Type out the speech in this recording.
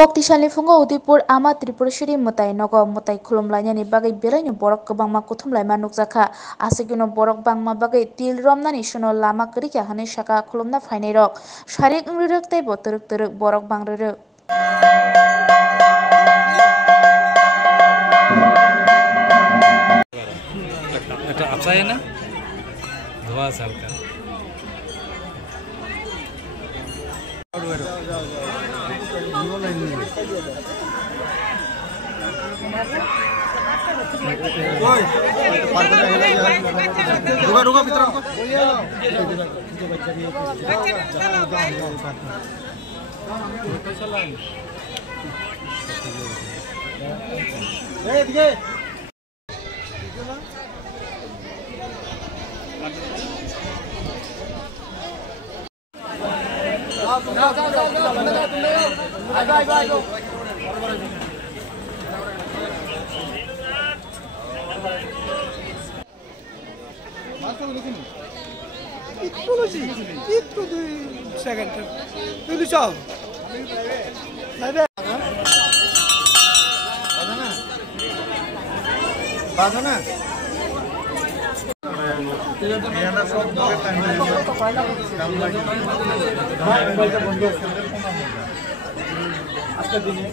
Koktisalni fungo Udaipur ama Tripurashiri mutai nogo mutai khulumlainani bagai belaini borok kwbangma kuthumlaima nukjakha asukino borok bangma bagai til romnani suno lama kwrikya hinui saka khulumna phainai rok sarik wngrirok tei bo turuk turuk borok bangrwrwk. এটা আপসায় না ধোয়া হালকা itu di second itu jauh বাজানা আজকের দিনে